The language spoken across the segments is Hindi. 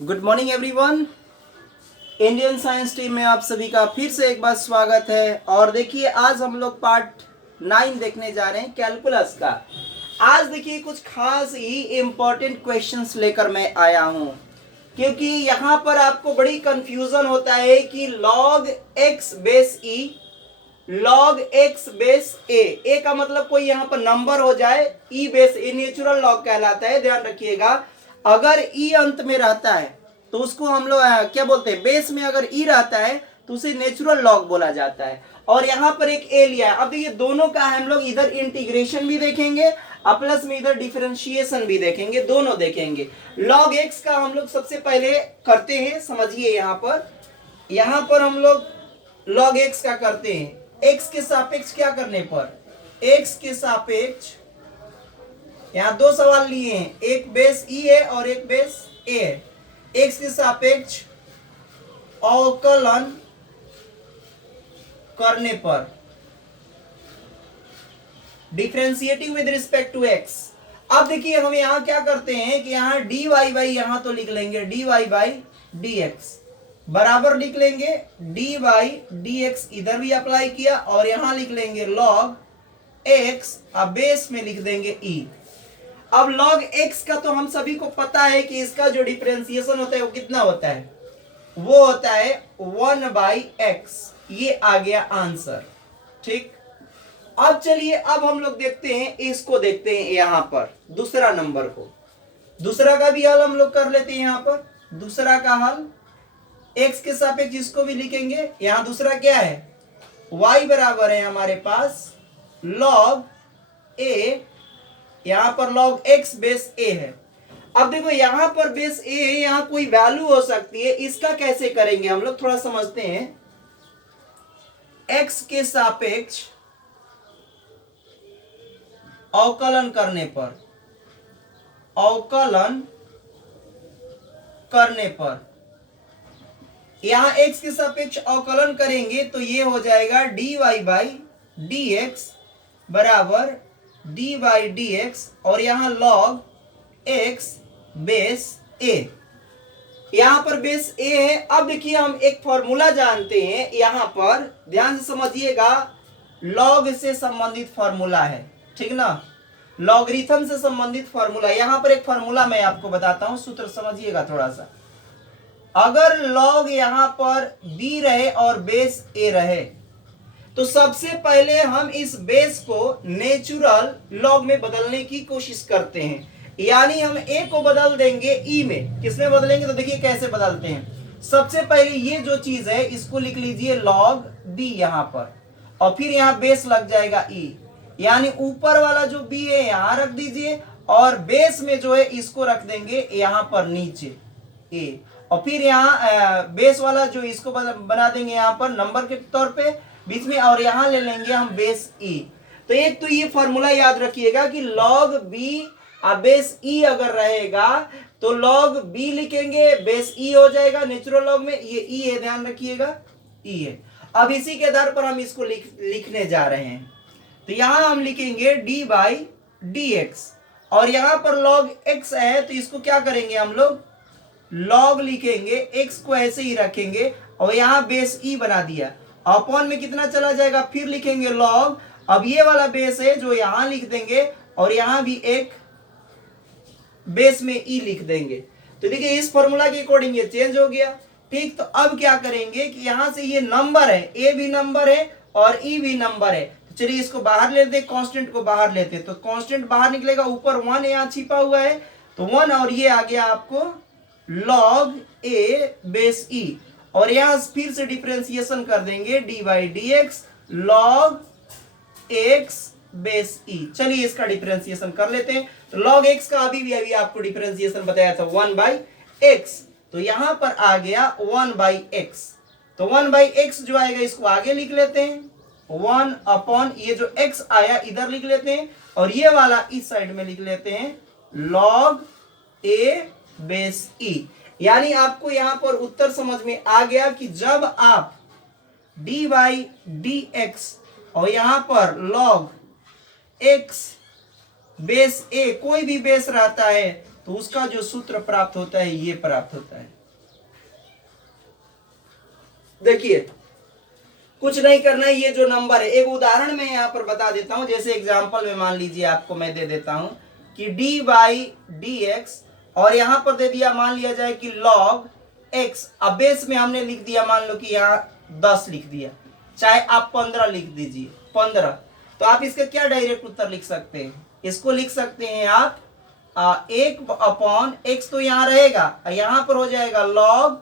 Good morning everyone. Indian science team में आप सभी का फिर से एक बार स्वागत है। और देखिए आज हम लोग पार्ट 9 देखने जा रहे हैं कैलकुलस का। आज देखिए कुछ खास ही इम्पोर्टेंट क्वेश्चंस लेकर मैं आया हूं, क्योंकि यहाँ पर आपको बड़ी कंफ्यूजन होता है कि log x base e, log x base a का मतलब कोई यहाँ पर नंबर हो जाए, e base a natural log कहलाता है। ध्यान रखिएगा, अगर e अंत में रहता है तो उसको हम लोग क्या बोलते हैं, बेस में अगर e रहता है तो उसे नेचुरल लॉग बोला जाता है। और यहाँ पर एक a लिया है। अब देखिए दोनों का हम लोग इधर इंटीग्रेशन भी देखेंगे और प्लस में इधर डिफरेंशिएशन भी देखेंगे, दोनों देखेंगे। log x का हम लोग सबसे पहले करते हैं, समझिए यहाँ पर हम लोग log x का करते हैं। x के सापेक्ष क्या करने पर, x के सापेक्ष यहाँ दो सवाल लिए हैं, एक बेस e है और एक बेस a है। x के सापेक्ष अवकलन करने पर, differentiating with respect to x। अब देखिए हम यहाँ क्या करते हैं कि यहाँ dy बाई यहाँ तो लिख लेंगे dy बाई dx बराबर लिख लेंगे dy dx, इधर भी अप्लाई किया और यहाँ लिख लेंगे log x, अब बेस में लिख देंगे e। अब log x का तो हम सभी को पता है कि इसका जो डिफरेंशिएशन होता है वो कितना होता है, वो होता है 1/x। ये आ गया आंसर, ठीक। अब चलिए अब हम लोग देखते हैं, इसको देखते हैं यहाँ पर दूसरा नंबर को। दूसरा का भी हल हम लोग कर लेते हैं। यहाँ पर दूसरा का हल x के सापेक्ष इसको भी लिखेंगे। यहाँ दूसरा क्या है, y बराबर है हमारे पास log a, यहाँ पर log x बेस a है। अब देखो यहाँ पर बेस a है, यहाँ कोई वैल्यू हो सकती है, इसका कैसे करेंगे हम लोग थोड़ा समझते हैं। x के सापेक्ष अवकलन करने पर, अवकलन करने पर यहां x के सापेक्ष अवकलन करेंगे तो ये हो जाएगा dy बाई dx बराबर dy dx और यहां log x बेस a। यहां पर बेस a है। अब देखिए हम एक फॉर्मूला जानते हैं, यहां पर ध्यान से समझिएगा, log से संबंधित फॉर्मूला है, ठीक ना, लॉगरिथम से संबंधित फॉर्मूला। यहां पर एक फॉर्मूला मैं आपको बताता हूं, सूत्र समझिएगा थोड़ा सा। अगर log यहां पर b रहे और बेस a रहे तो सबसे पहले हम इस बेस को नेचुरल लॉग में बदलने की कोशिश करते हैं, यानी हम a को बदल देंगे e में। किसमें बदलेंगे तो देखिए कैसे बदलते हैं। सबसे पहले ये जो चीज है इसको लिख लीजिए log b यहां पर, और फिर यहां बेस लग जाएगा e, यानी ऊपर वाला जो b है यहां रख दीजिए और बेस में जो है इसको रख देंगे यहां पर नीचे a, और फिर यहाँ बेस वाला जो इसको बना देंगे यहाँ पर नंबर के तौर पे बीच में, और यहाँ ले लेंगे हम बेस e। तो एक तो ये फॉर्मूला याद रखिएगा कि log b बेस e अगर रहेगा तो log b लिखेंगे, बेस e हो जाएगा नेचुरल लॉग में, ये e है, ध्यान रखिएगा e है। अब इसी के आधार पर हम इसको लिखने जा रहे हैं। तो यहां हम लिखेंगे dy बाई dx और यहां पर log x है तो इसको क्या करेंगे हम लोग, log लिखेंगे, x को ऐसे ही रखेंगे और यहां बेस e बना दिया, अपॉन में कितना चला जाएगा, फिर लिखेंगे log। अब ये वाला बेस है जो यहां लिख देंगे और यहां भी एक बेस में e लिख देंगे। तो देखिए इस फॉर्मूला के अकॉर्डिंग ये चेंज हो गया, ठीक। तो अब क्या करेंगे कि यहां से ये नंबर है, a भी नंबर है और e भी नंबर है, तो चलिए इसको बाहर लेते हैं, कांस्टेंट को बाहर लेते हैं। तो कांस्टेंट बाहर निकलेगा, ऊपर 1 यहाँ छिपा हुआ है तो 1, और ये आ गया आपको log a बेस e, और यहां फिर से डिफरेंशिएशन कर देंगे dy dx log x base e। चलिए इसका डिफरेंशिएशन कर लेते हैं। तो log x का अभी आपको डिफरेंशिएशन बताया था 1/x, तो यहां पर आ गया 1/x। तो 1/x जो आएगा इसको आगे लिख लेते हैं, 1 अपॉन ये जो x आया इधर लिख लेते हैं और ये वाला इस साइड में लिख लेते हैं log a बेस e। यानी आपको यहां पर उत्तर समझ में आ गया कि जब आप dy dx और यहां पर log x बेस a, कोई भी बेस रहता है तो उसका जो सूत्र प्राप्त होता है ये प्राप्त होता है। देखिए कुछ नहीं करना है, ये जो नंबर है एक उदाहरण में यहाँ पर बता देता हूं। जैसे एग्जांपल में मान लीजिए आपको मैं दे देता हूं कि dy dx और यहां पर दे दिया, मान लिया जाए कि log x। अब बेस में हमने लिख दिया, मान लो कि यहाँ 10 लिख दिया, चाहे आप 15 लिख दीजिए 15। तो आप इसका क्या डायरेक्ट उत्तर लिख सकते हैं, इसको लिख सकते हैं आप 1/x तो यहाँ रहेगा, यहाँ पर हो जाएगा log,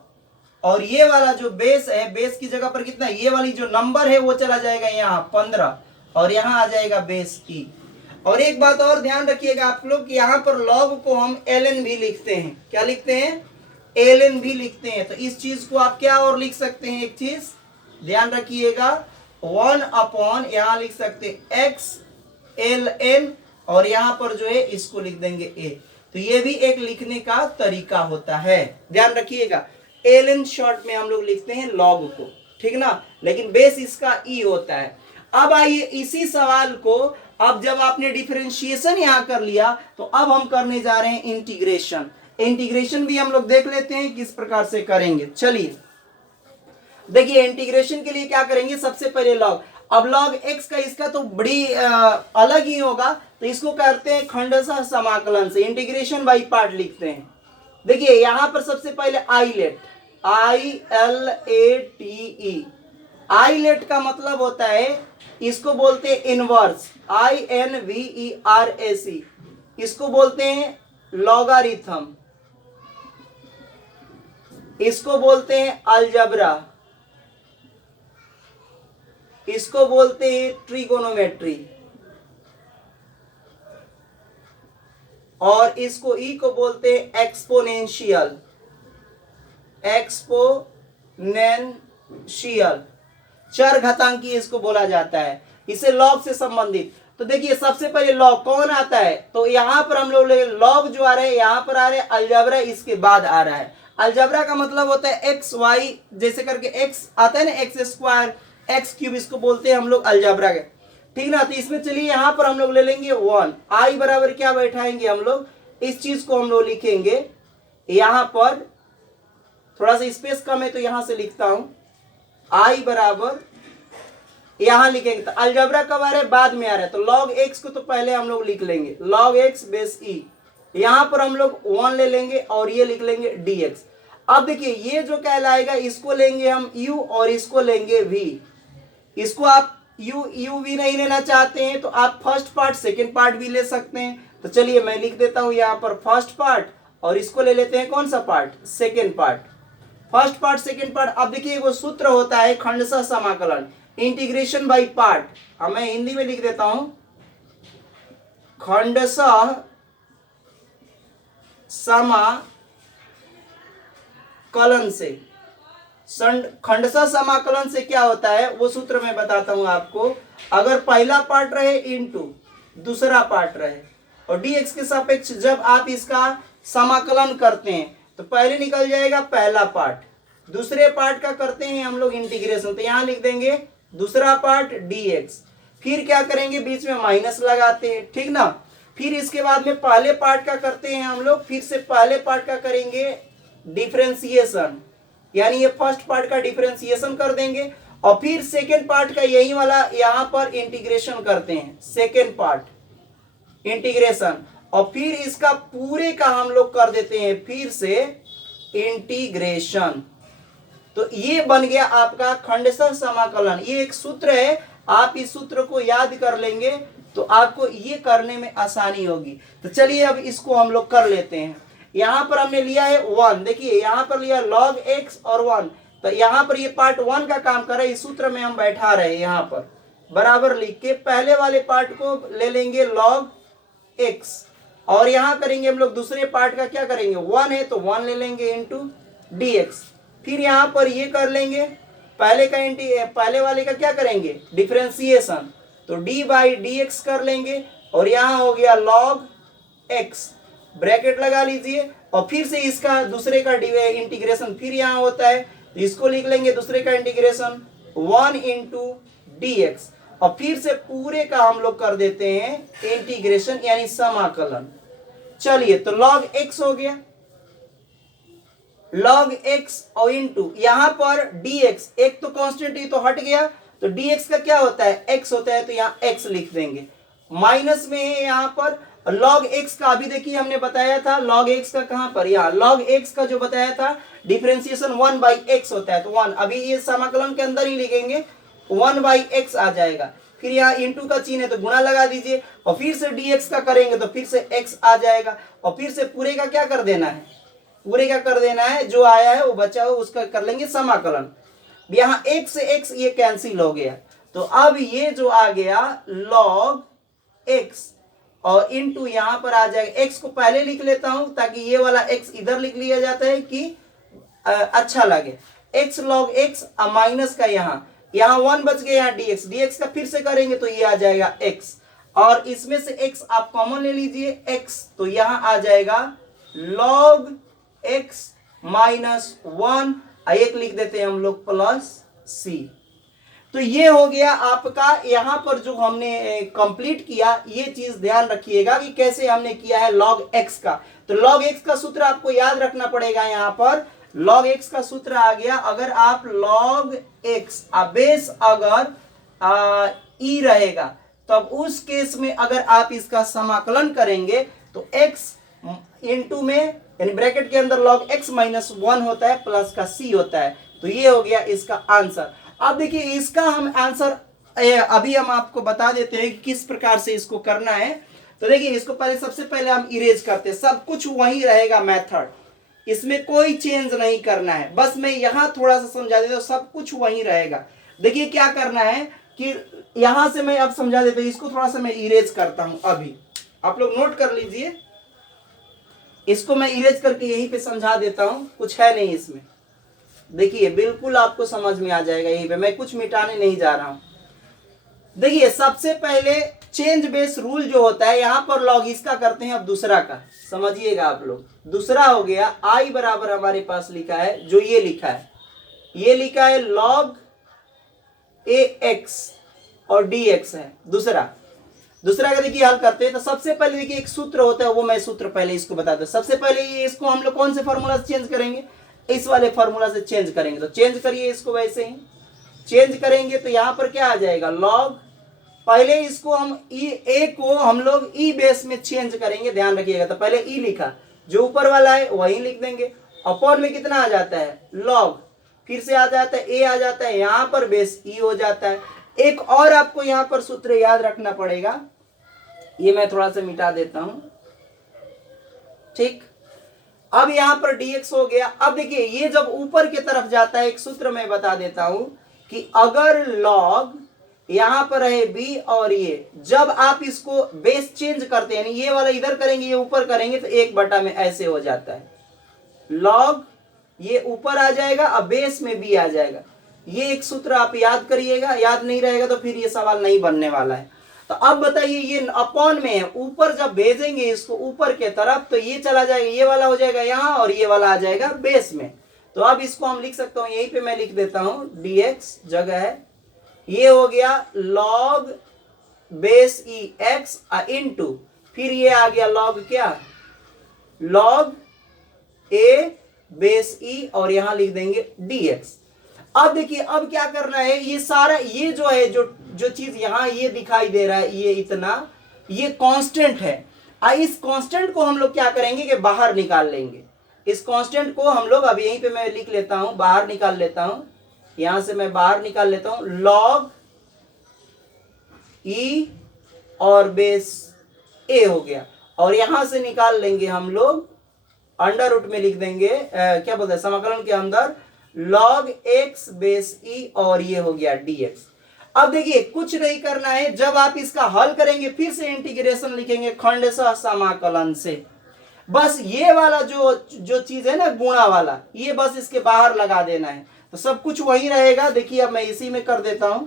और ये वाला जो बेस है, बेस की जगह पर कितना, ये वाली जो नंबर है वो चला जाएगा यहाँ 15, और यहाँ आ जाएगा बेस e। और एक बात और ध्यान रखिएगा आप लोग कि यहाँ पर log को हम ln भी लिखते हैं। क्या लिखते हैं, ln भी लिखते हैं। तो इस चीज को आप क्या और लिख सकते हैं, एक चीज ध्यान रखिएगा, 1/, यहाँ लिख सकते हैं x ln, और यहाँ पर जो है इसको लिख देंगे a। तो ये भी एक लिखने का तरीका होता है, ध्यान रखिएगा। ln शॉर्ट में हम लोग लिखते हैं log को, ठीक ना, लेकिन बेस इसका e होता है। अब आइए इसी सवाल को, अब जब आपने डिफरेंशिएशन यहां कर लिया तो अब हम करने जा रहे हैं इंटीग्रेशन। इंटीग्रेशन भी हम लोग देख लेते हैं किस प्रकार से करेंगे। चलिए देखिए इंटीग्रेशन के लिए क्या करेंगे, सबसे पहले log। अब log x का इसका तो बड़ी अलग ही होगा, तो इसको करते हैं खंडशः समाकलन से, इंटीग्रेशन बाय पार्ट लिखते हैं। देखिए यहां पर सबसे पहले आइलेट, ILATE, आइलेट का मतलब होता है, इसको बोलते हैं इनवर्स, INVERAC, इसको बोलते हैं लॉगारिथम, इसको बोलते हैं अलजबरा, इसको बोलते हैं ट्रिगोनोमेट्री, और इसको ई को बोलते हैं एक्सपोनेंशियल, एक्सपोनेंशियल, चरघातांकी इसको बोला जाता है, इसे लॉग से संबंधित। तो देखिए सबसे पहले लॉग कौन आता है, तो यहां पर हम लोग लॉग जो आ रहे हैं, यहां पर आ रहे हैं अलजबरा, इसके बाद आ रहा है। अलजबरा का मतलब होता है एक्स वाई, जैसे करके एक्स आता है ना, एक्स स्क्वायर एक्स क्यूब, इसको बोलते हैं हम लोग अलजबरा के, ठीक ना। तो इसमें चलिए यहां पर हम लोग ले लेंगे 1, आई बराबर क्या बैठाएंगे हम लोग, इस चीज को हम लोग लिखेंगे, यहां पर थोड़ा सा स्पेस कम है तो यहां से लिखता हूं, आई बराबर यहां लिखेंगे। तो अलजबरा कब आ रहा है, बाद में आ रहा है, तो log x को तो पहले हम लोग लिख लेंगे, log x बेस e, यहां पर हम लोग 1 ले लेंगे और ये लिख लेंगे dx। अब देखिए ये जो कहलाएगा, इसको लेंगे हम u और इसको लेंगे v। इसको आप u v नहीं लेना चाहते हैं तो आप फर्स्ट पार्ट सेकेंड पार्ट भी ले सकते हैं। तो चलिए मैं लिख देता हूं यहां पर फर्स्ट पार्ट, और इसको ले लेते हैं कौन सा part, second part. First part second part. अब देखिए वो सूत्र होता है खंडशः समाकलन, इंटीग्रेशन बाय पार्ट। अब मैं हिंदी में लिख देता हूं, खंडशः समाकलन से। खंडशः समाकलन से क्या होता है वो सूत्र मैं बताता हूं आपको। अगर पहला पार्ट रहे इनटू दूसरा पार्ट रहे, और dx के सापेक्ष जब आप इसका समाकलन करते हैं तो पहले निकल जाएगा पहला पार्ट, दूसरे पार्ट का करते हैं हम लोग इंटीग्रेशन, तो यहां लिख देंगे दूसरा पार्ट dx, फिर क्या करेंगे बीच में माइनस लगाते हैं, ठीक ना। फिर इसके बाद में पहले पार्ट का करते हैं हम लोग, फिर से पहले पार्ट का करेंगे डिफरेंशिएशन, यानी ये फर्स्ट पार्ट का डिफरेंशिएशन कर देंगे, और फिर सेकेंड पार्ट का यही वाला यहां पर इंटीग्रेशन करते हैं, सेकेंड पार्ट इंटीग्रेशन, और फिर इसका पूरे का हम लोग कर देते हैं फिर से इंटीग्रेशन। तो ये बन गया आपका खंडशः समाकलन। ये एक सूत्र है, आप इस सूत्र को याद कर लेंगे तो आपको ये करने में आसानी होगी। तो चलिए अब इसको हम लोग कर लेते हैं। यहां पर हमने लिया है 1, देखिए यहां पर लिया log x और 1, तो यहां पर ये पार्ट 1 का काम कर रहा है, इस सूत्र में हम बैठा रहे हैं, यहां पर बराबर लिख के पहले वाले पार्ट को ले लेंगे log x, और यहां करेंगे हम लोग दूसरे पार्ट का, क्या करेंगे 1 है तो 1 ले लेंगे इंटू dx, फिर यहां पर ये कर लेंगे पहले वाले का क्या करेंगे डिफरेंशिएशन, तो d बाई dx कर लेंगे, और यहां हो गया log x, ब्रैकेट लगा लीजिए, और फिर से इसका दूसरे का इंटीग्रेशन फिर यहां होता है, तो इसको लिख लेंगे दूसरे का इंटीग्रेशन 1 इंटू dx, और फिर से पूरे का हम लोग कर देते हैं इंटीग्रेशन यानी समाकलन। चलिए तो log x हो गया, log x और इंटू यहां पर dx, एक तो कांस्टेंट ही तो हट गया, तो dx का क्या होता है, x होता है, तो यहां x लिख देंगे। माइनस में है यहां पर log x का, अभी देखिए हमने बताया था log x का कहां पर, यहां log x का जो बताया था डिफरेंशिएशन 1/x होता है, तो 1 अभी ये समाकलन के अंदर ही लिखेंगे, 1/x आ जाएगा। फिर यहाँ इंटू का चिन्ह है तो गुणा लगा दीजिए, और फिर से dx का करेंगे तो फिर से x आ जाएगा, और फिर से पूरे का क्या कर देना है, पूरे का कर देना है, जो आया है वो बचा हो उसका कर लेंगे समाकलन। यहाँ x से x ये कैंसिल हो गया, तो अब ये जो आ गया log x और इंटू यहां पर आ जाएगा, x को पहले लिख लेता हूं ताकि ये वाला x इधर लिख लिया जाता है कि अच्छा लगे, x log x माइनस का यहाँ 1 बच गया, यहाँ dx का फिर से करेंगे तो ये आ जाएगा x, और इसमें से x आप कॉमन ले लीजिए x, तो यहाँ आ जाएगा log x माइनस 1, एक लिख देते हैं हम लोग प्लस c। तो ये हो गया आपका, यहां पर जो हमने कंप्लीट किया, ये चीज ध्यान रखिएगा कि कैसे हमने किया है log x का। तो log x का सूत्र आपको याद रखना पड़ेगा, यहां पर log x का सूत्र आ गया, अगर आप log x बेस अगर e रहेगा, तब उस केस में अगर आप इसका समाकलन करेंगे तो x इंटू में यानी ब्रैकेट के अंदर log x माइनस 1 होता है, प्लस का c होता है, तो ये हो गया इसका आंसर। अब देखिए इसका हम आंसर अभी हम आपको बता देते हैं कि किस प्रकार से इसको करना है। तो देखिए इसको पहले, सबसे पहले हम इरेज करते हैं, सब कुछ वही रहेगा मेथड, इसमें कोई चेंज नहीं करना है, बस मैं यहां थोड़ा सा समझा देता हूं, सब कुछ वही रहेगा। देखिए क्या करना है कि यहां से मैं अब समझा देता हूं, इसको थोड़ा सा मैं इरेज करता हूं, अभी आप लोग नोट कर लीजिए, इसको मैं इरेज करके यहीं पे समझा देता हूं, कुछ है नहीं इसमें, देखिए बिल्कुल आपको समझ में आ जाएगा, यहीं पे मैं कुछ मिटाने नहीं जा रहा हूं। देखिए सबसे पहले चेंज बेस रूल जो होता है, यहां पर लॉग इसका करते हैं, अब दूसरा का समझिएगा आप लोग। दूसरा हो गया i बराबर हमारे पास लिखा है, जो ये लिखा है, ये लिखा है log ax और dx है दूसरा का देखिए हल करते हैं। तो सबसे पहले देखिए एक सूत्र होता है, वो मैं सूत्र पहले इसको बताता हूं। सबसे पहले ये इसको हम लोग कौन से फॉर्मूला से चेंज करेंगे, इस वाले फॉर्मूला से चेंज करेंगे। तो चेंज करिए इसको, वैसे ही चेंज करेंगे तो यहां पर क्या आ जाएगा log, पहले इसको हम a को हम लोग e बेस में चेंज करेंगे, ध्यान रखिएगा। तो पहले e लिखा, जो ऊपर वाला है वही लिख देंगे, अपॉन में कितना आ जाता है log, फिर से आ जाता है a आ जाता है, यहां पर बेस e हो जाता है। एक और आपको यहां पर सूत्र याद रखना पड़ेगा, ये मैं थोड़ा सा मिटा देता हूं, ठीक। अब यहां पर dx हो गया। अब देखिए ये जब ऊपर की तरफ जाता है, एक सूत्र मैं बता देता हूं कि अगर log यहां पर है b और ये, जब आप इसको बेस चेंज करते हैं, यानी ये वाला इधर करेंगे, ये ऊपर करेंगे, तो 1 में ऐसे हो जाता है, log ये ऊपर आ जाएगा, अब बेस में b आ जाएगा। ये एक सूत्र आप याद करिएगा, याद नहीं रहेगा तो फिर ये सवाल नहीं बनने वाला है। तो अब बताइए ये अपॉन में है, ऊपर जब भेजेंगे इसको ऊपर के तरफ, तो ये चला जाएगा, ये वाला हो जाएगा यहाँ, और ये वाला आ जाएगा बेस में। तो अब इसको हम लिख सकता हूं, यहीं पे मैं लिख देता हूं, dx जगह है, ये हो गया log base e x into, फिर ये आ गया log क्या, log a बेस e, और यहां लिख देंगे dx। अब देखिए अब क्या करना है, ये सारा ये जो है, जो चीज यहां ये दिखाई दे रहा है, ये इतना, ये कांस्टेंट है। इस कांस्टेंट को हम लोग क्या करेंगे कि बाहर निकाल लेंगे। इस कांस्टेंट को हम लोग, अब यहीं पे मैं लिख लेता हूं, बाहर निकाल लेता हूं, यहां से मैं बाहर निकाल लेता हूं, log e और बेस a हो गया, और यहां से निकाल लेंगे हम लोग, अंडर रूट में लिख देंगे, क्या बोलते हैं समाकलन के अंदर, log x बेस e, और ये हो गया dx। अब देखिए कुछ नहीं करना है, जब आप इसका हल करेंगे फिर से इंटीग्रेशन लिखेंगे खंडशः समाकलन से, बस ये वाला जो चीज है ना गुणा वाला, ये बस इसके बाहर लगा देना है, तो सब कुछ वही रहेगा। देखिए अब मैं इसी में कर देता हूं,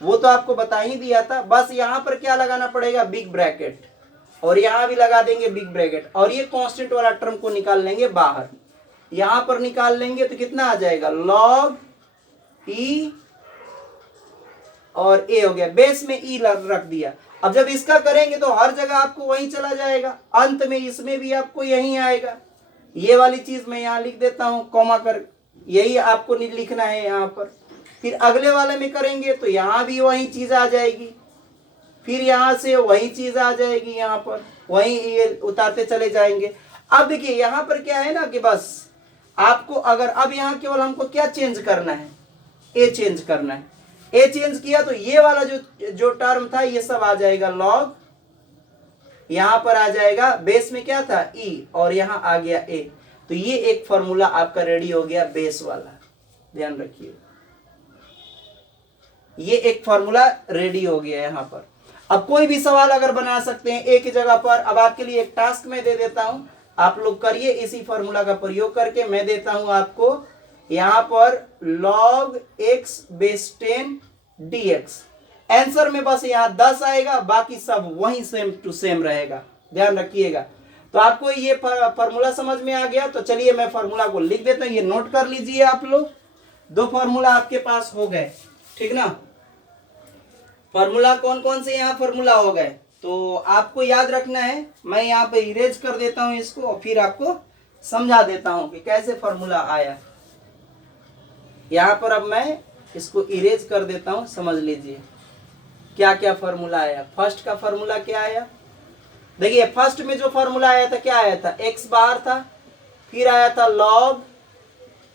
वो तो आपको बता ही दिया था, बस यहां पर क्या लगाना पड़ेगा, बिग ब्रैकेट, और यहां भी लगा देंगे बिग ब्रैकेट, और ये कांस्टेंट वाला टर्म को निकाल लेंगे बाहर, यहां पर निकाल लेंगे तो कितना आ जाएगा, log e और a हो गया, बेस में e रख दिया, अब जब इसका करेंगे तो हर जगह आपको वहीं चला जाएगा, अंत में इसमें भी आपको यहीं आएगा। ये वाली चीज मैं यहाँ लिख देता हूँ कॉमा कर, यही आपको नहीं लिखना है यहाँ पर। फिर अगले वाले में करेंगे तो यहाँ भी वही चीज आ जाएगी, फिर यहाँ से वही चीज आ जाएगी, यहाँ पर वही ये उतारते चले जाएंगे। अब देखिए यहाँ पर क्या है ना कि बस आपको अगर अब यहाँ केवल हमको क्या चेंज करना है, ए चेंज करना है। ए चेंज किया तो ये वाला जो टर्म था ये सब आ जाएगा लॉग, यहां पर आ जाएगा बेस में क्या था ई, और यहां आ गया ए। तो ये एक फॉर्मूला आपका रेडी हो गया बेस वाला, ध्यान रखिए ये एक फॉर्मूला रेडी हो गया यहां पर। अब कोई भी सवाल अगर बना सकते हैं ए की जगह पर। अब आपके लिए एक टास्क मैं दे देता हूं, आप लोग करिए इसी फॉर्मूला का प्रयोग करके। मैं देता हूं आपको यहां पर log x base 10 dx, answer में बस यहां 10 आएगा, बाकी सब वही सेम टू सेम रहेगा, ध्यान रखिएगा। तो आपको ये फॉर्मूला समझ में आ गया। तो चलिए मैं फॉर्मूला को लिख देता हूं, ये नोट कर लीजिए आप लोग। दो फॉर्मूला आपके पास हो गए, ठीक ना। फॉर्मूला कौन कौन से यहाँ फॉर्मूला हो गए तो आपको याद रखना है। मैं यहाँ पे इरेज कर देता हूँ इसको और फिर आपको समझा देता हूँ कि कैसे फॉर्मूला आया। यहाँ पर अब मैं इसको इरेज कर देता हूँ, समझ लीजिए क्या क्या फॉर्मूला आया। फर्स्ट का फॉर्मूला क्या आया, देखिए फर्स्ट में जो फॉर्मूला आया था क्या आया था, x बार था, फिर आया था log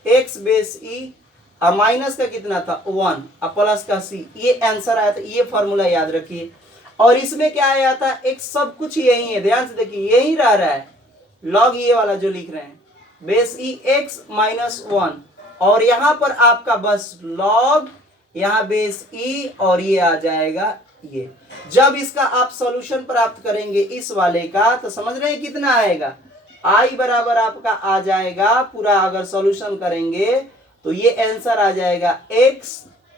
x बेस e, अब माइनस का कितना था 1, अब प्लस का c, ये आंसर आया था। ये फॉर्मूला याद रखिए। और इसमें क्या आया था, एक सब कुछ यही है, ध्यान से देखिए यही रह रहा है log ये वाला जो लिख रहे हैं बेस e x माइनस 1, और यहां पर आपका बस log यहां बेस e और ये आ जाएगा ये। जब इसका आप सॉल्यूशन प्राप्त करेंगे इस वाले का तो समझ रहे हैं कितना आएगा, i बराबर आपका आ जाएगा पूरा, अगर सॉल्यूशन करेंगे तो ये आंसर आ जाएगा x,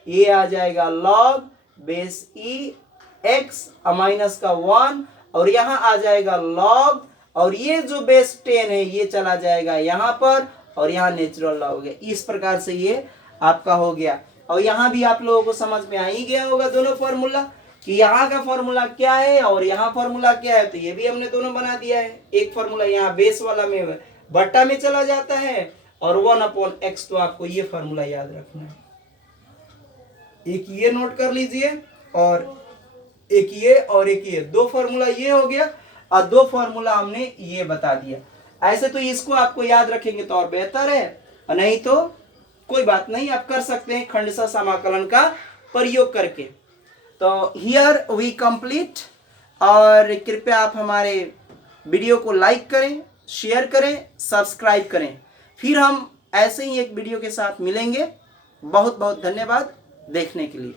ये आ जाएगा log base e x minus का 1, और यहां आ जाएगा log, और ये जो बेस 10 है ये चला जाएगा यहां पर, और यहाँ नेचुरल लॉग है। इस प्रकार से ये आपका हो गया। और यहाँ भी आप लोगों को समझ में आ ही गया होगा दोनों फॉर्मूला कि यहाँ का फॉर्मूला क्या है और यहाँ फॉर्मूला क्या है। तो ये भी हमने दोनों बना दिया है। एक फॉर्मूला यहाँ बेस वाला में बट्टा में चला जाता है, और 1/x, तो आपको ये फॉर्मूला याद रखना है। एक ये नोट कर लीजिए, और एक ये और एक ये, दो फॉर्मूला ये हो गया और दो फॉर्मूला हमने ये बता दिया। ऐसे तो इसको आपको याद रखेंगे तो और बेहतर है, और नहीं तो कोई बात नहीं, आप कर सकते हैं खंडशः समाकलन का प्रयोग करके। तो हियर वी कंप्लीट, और कृपया आप हमारे वीडियो को लाइक करें, शेयर करें, सब्सक्राइब करें। फिर हम ऐसे ही एक वीडियो के साथ मिलेंगे। बहुत बहुत धन्यवाद देखने के लिए।